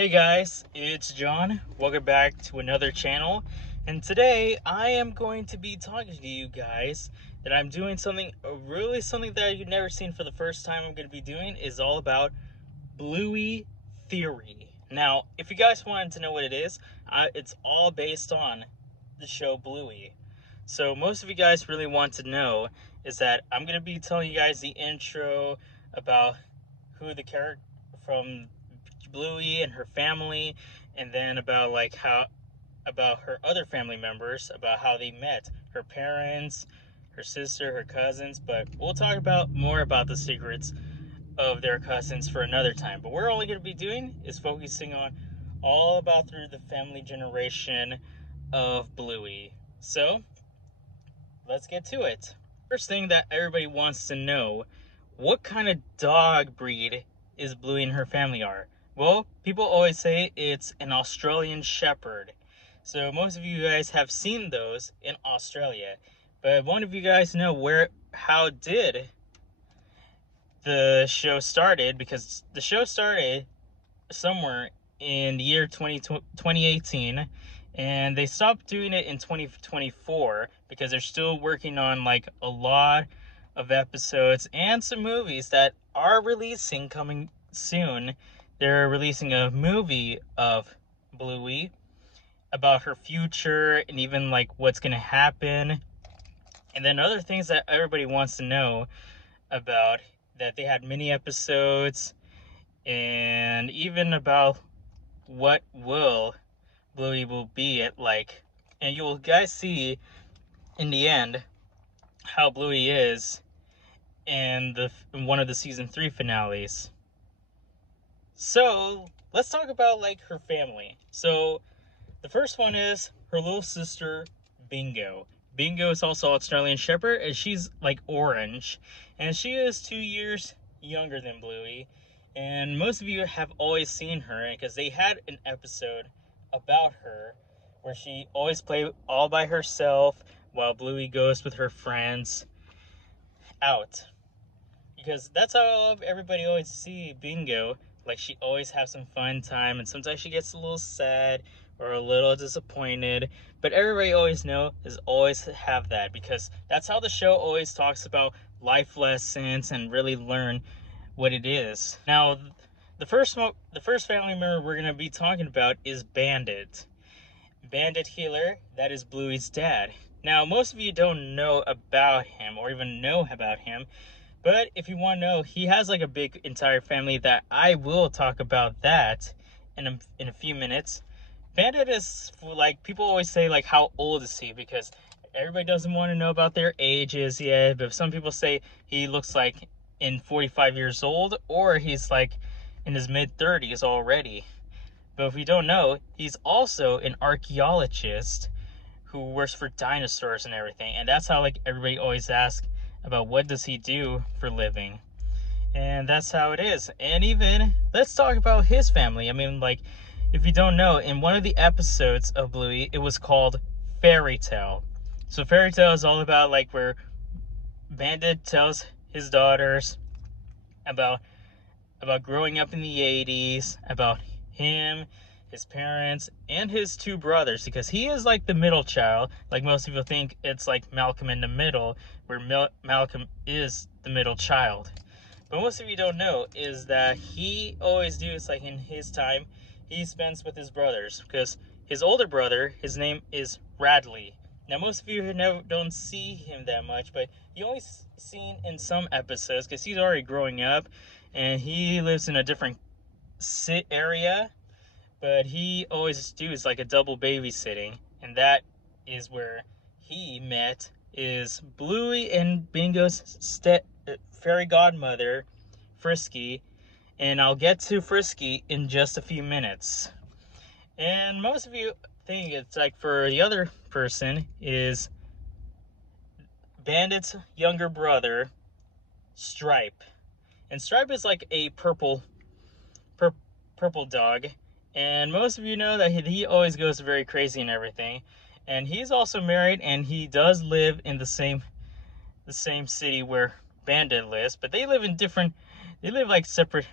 Hey guys, it's John. Welcome back to another channel. And today I am going to be talking to you guys that I'm doing something that you've never seen for the first time. I'm going to be doing is all about Bluey theory. Now, if you guys wanted to know what it is, it's all based on the show Bluey. So most of you guys really want to know is that I'm going to be telling you guys the intro about who the character from Bluey and her family, and then about about her other family members, about how they met, her parents, her sister, her cousins. But we'll talk about more about the secrets of their cousins for another time. But we're only going to be doing is focusing on all about through the family generation of Bluey. So let's get to it. First thing that everybody wants to know, what kind of dog breed is Bluey and her family are? Well, people always say it's an Australian Shepherd. So most of you guys have seen those in Australia. But one of you guys know how did the show started? Because the show started somewhere in the year 2018, and they stopped doing it in 2024 because they're still working on like a lot of episodes and some movies that are releasing coming soon. They're releasing a movie of Bluey about her future and even like what's gonna happen, and then other things that everybody wants to know about, that they had mini episodes, and even about what will Bluey will be at like. And you'll guys see in the end how Bluey is in one of the season 3 finales. So let's talk about like her family. So the first one is her little sister Bingo. Bingo is also Australian Shepherd, and she's like orange, and she is 2 years younger than Bluey. And most of you have always seen her because they had an episode about her where she always played all by herself while Bluey goes with her friends out. Because that's how everybody always see Bingo. Like, she always has some fun time, and sometimes she gets a little sad or a little disappointed. But everybody always always have that, because that's how the show always talks about life lessons and really learn what it is. Now, the first family member we're gonna be talking about is Bandit. Bandit Healer, that is Bluey's dad. Now, most of you don't know about him or even know about him, but if you want to know, he has like a big entire family that I will talk about that in a few minutes. Bandit is like, people always say like, how old is he? Because everybody doesn't want to know about their ages yet, but some people say he looks like in 45 years old, or he's like in his mid 30s already. But if you don't know, he's also an archaeologist who works for dinosaurs and everything. And that's how like everybody always asks about what does he do for a living. And that's how it is. And even, let's talk about his family. I mean, like, if you don't know, in one of the episodes of Bluey, it was called Fairy Tale. So Fairy Tale is all about like where Bandit tells his daughters about growing up in the 80s, about him, his parents, and his two brothers, because he is like the middle child. Like, most people think it's like Malcolm in the Middle, where Malcolm is the middle child. But most of you don't know is that he always does, like, in his time, he spends with his brothers, because his older brother, his name is Radley. Now, most of you don't see him that much, but you only seen in some episodes, because he's already growing up, and he lives in a different area, but he always does like a double babysitting, and that is where he met is Bluey and Bingo's fairy godmother, Frisky, and I'll get to Frisky in just a few minutes. And most of you think it's like, for the other person is Bandit's younger brother, Stripe. And Stripe is like a purple dog, and most of you know that he always goes very crazy and everything. And he's also married, and he does live in the same city where Bandit lives, but they live like separate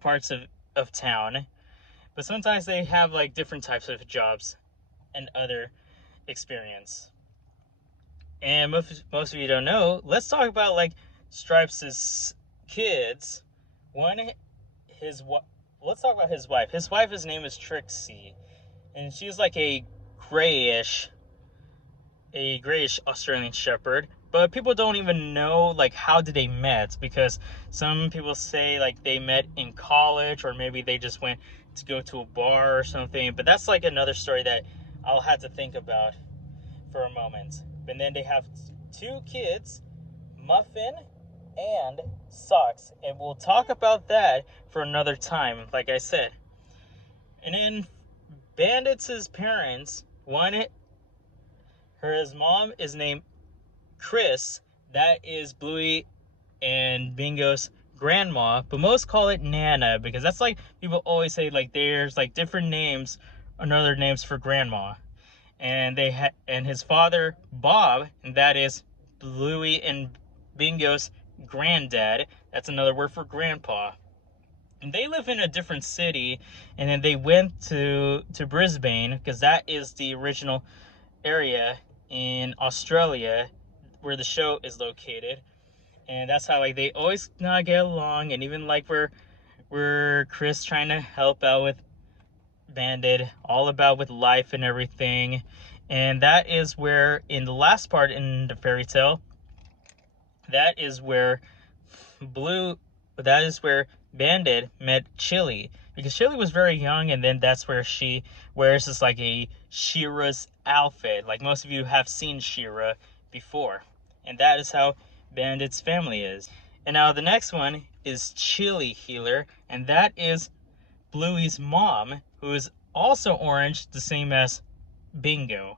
parts of town. but sometimes they have like different types of jobs and other experience. And most of you don't know, let's talk about like Stripes' kids. One, his let's talk about his wife. His name is Trixie, and she's like grayish a grayish Australian Shepherd. But people don't even know like how did they met, because some people say like they met in college, or maybe they just went to go to a bar or something. But that's like another story that I'll have to think about for a moment. And then they have two kids, Muffin and Socks, and we'll talk about that for another time, like I said. And then Bandit's parents, his mom is named Chris. That is Bluey and Bingo's grandma, but most call it Nana, because that's like people always say like there's like different names, another names for grandma. And and his father Bob, and that is Bluey and Bingo's granddad. That's another word for grandpa. And they live in a different city, and then they went to Brisbane, because that is the original area in Australia where the show is located. And that's how like they always not get along. And even like we're Chris trying to help out with Bandit, all about with life and everything. And that is where in the last part in the fairy tale, that is where Bandit met Chili, because Chili was very young, and then that's where she wears this like a She-Ra's outfit. Like most of you have seen She-Ra before, and that is how Bandit's family is. And now the next one is Chili Healer, and that is Bluey's mom, who is also orange, the same as Bingo.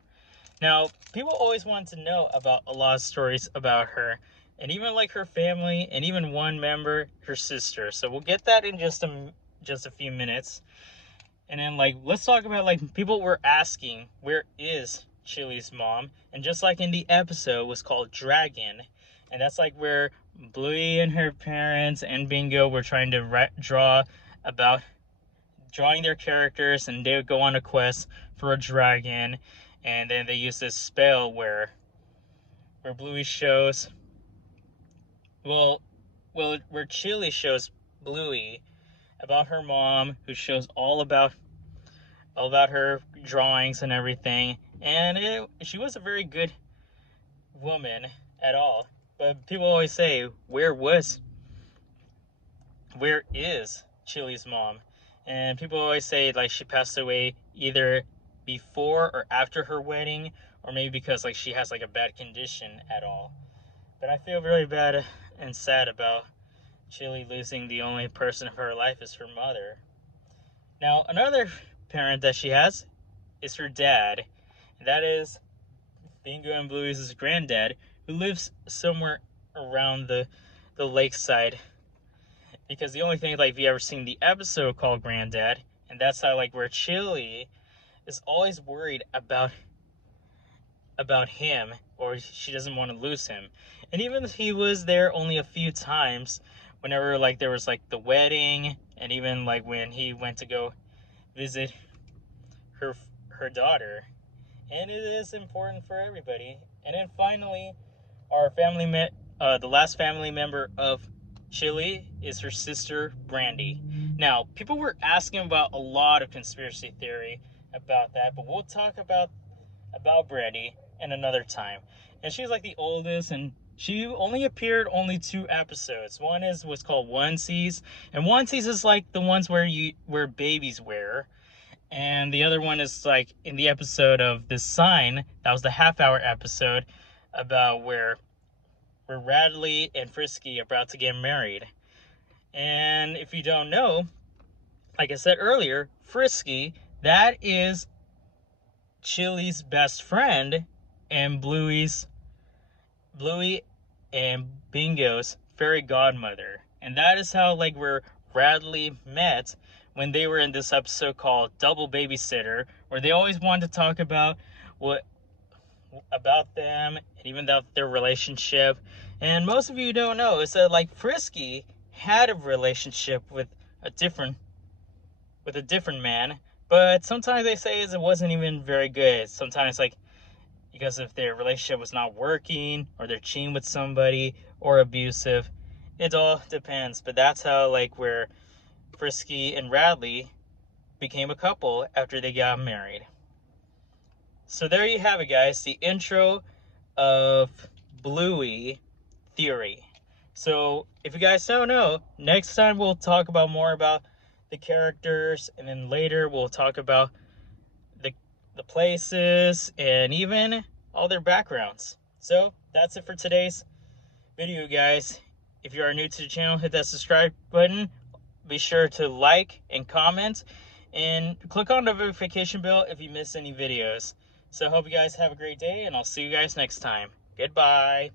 Now, people always want to know about a lot of stories about her, and even like her family, and even one member, her sister. So we'll get that in just a few minutes. And then like let's talk about like people were asking where is Chili's mom, and just like in the episode was called Dragon, and that's like where Bluey and her parents and Bingo were trying to draw about drawing their characters, and they would go on a quest for a dragon. And then they use this spell where Bluey shows where Chili shows Bluey about her mom, who shows all about her drawings and everything. And she was a very good woman at all. But people always say, where is Chili's mom? And people always say like she passed away either before or after her wedding, or maybe because like she has like a bad condition at all. But I feel really bad and sad about Chili losing the only person of her life is her mother. Now another parent that she has is her dad, and that is Bingo and Bluey's granddad, who lives somewhere around the lakeside. Because the only thing, like, if you ever seen the episode called Granddad, and that's how like where Chili is always worried about him, or she doesn't want to lose him. And even if he was there only a few times, whenever like there was like the wedding, and even like when he went to go visit her daughter. And it is important for everybody. And then finally, our the last family member of Chili is her sister Brandy. Now, people were asking about a lot of conspiracy theory about that, but we'll talk about Brandy in another time. And she's like the oldest, and she only appeared 2 episodes. One was called Onesies, and Onesies is like the ones where babies wear. And the other one is like in the episode of The Sign. That was the half-hour episode about where Radley and Frisky are about to get married. And if you don't know, like I said earlier, Frisky, that is Chili's best friend and Bluey and Bingo's fairy godmother. And that is how like where Radley met when they were in this episode called Double Babysitter, where they always wanted to talk about them, and even about their relationship. And most of you don't know is that like Frisky had a relationship with with a different man. But sometimes they say it wasn't even very good. Sometimes, like, because if their relationship was not working, or they're cheating with somebody, or abusive. It all depends. But that's how, like, where Frisky and Radley became a couple after they got married. So there you have it, guys. The intro of Bluey theory. So if you guys don't know, next time we'll talk about more about the characters, and then later we'll talk about the places and even all their backgrounds. So that's it for today's video, guys. If you are new to the channel, hit that subscribe button. Be sure to like and comment, and click on the notification bell if you miss any videos. So I hope you guys have a great day, and I'll see you guys next time. Goodbye.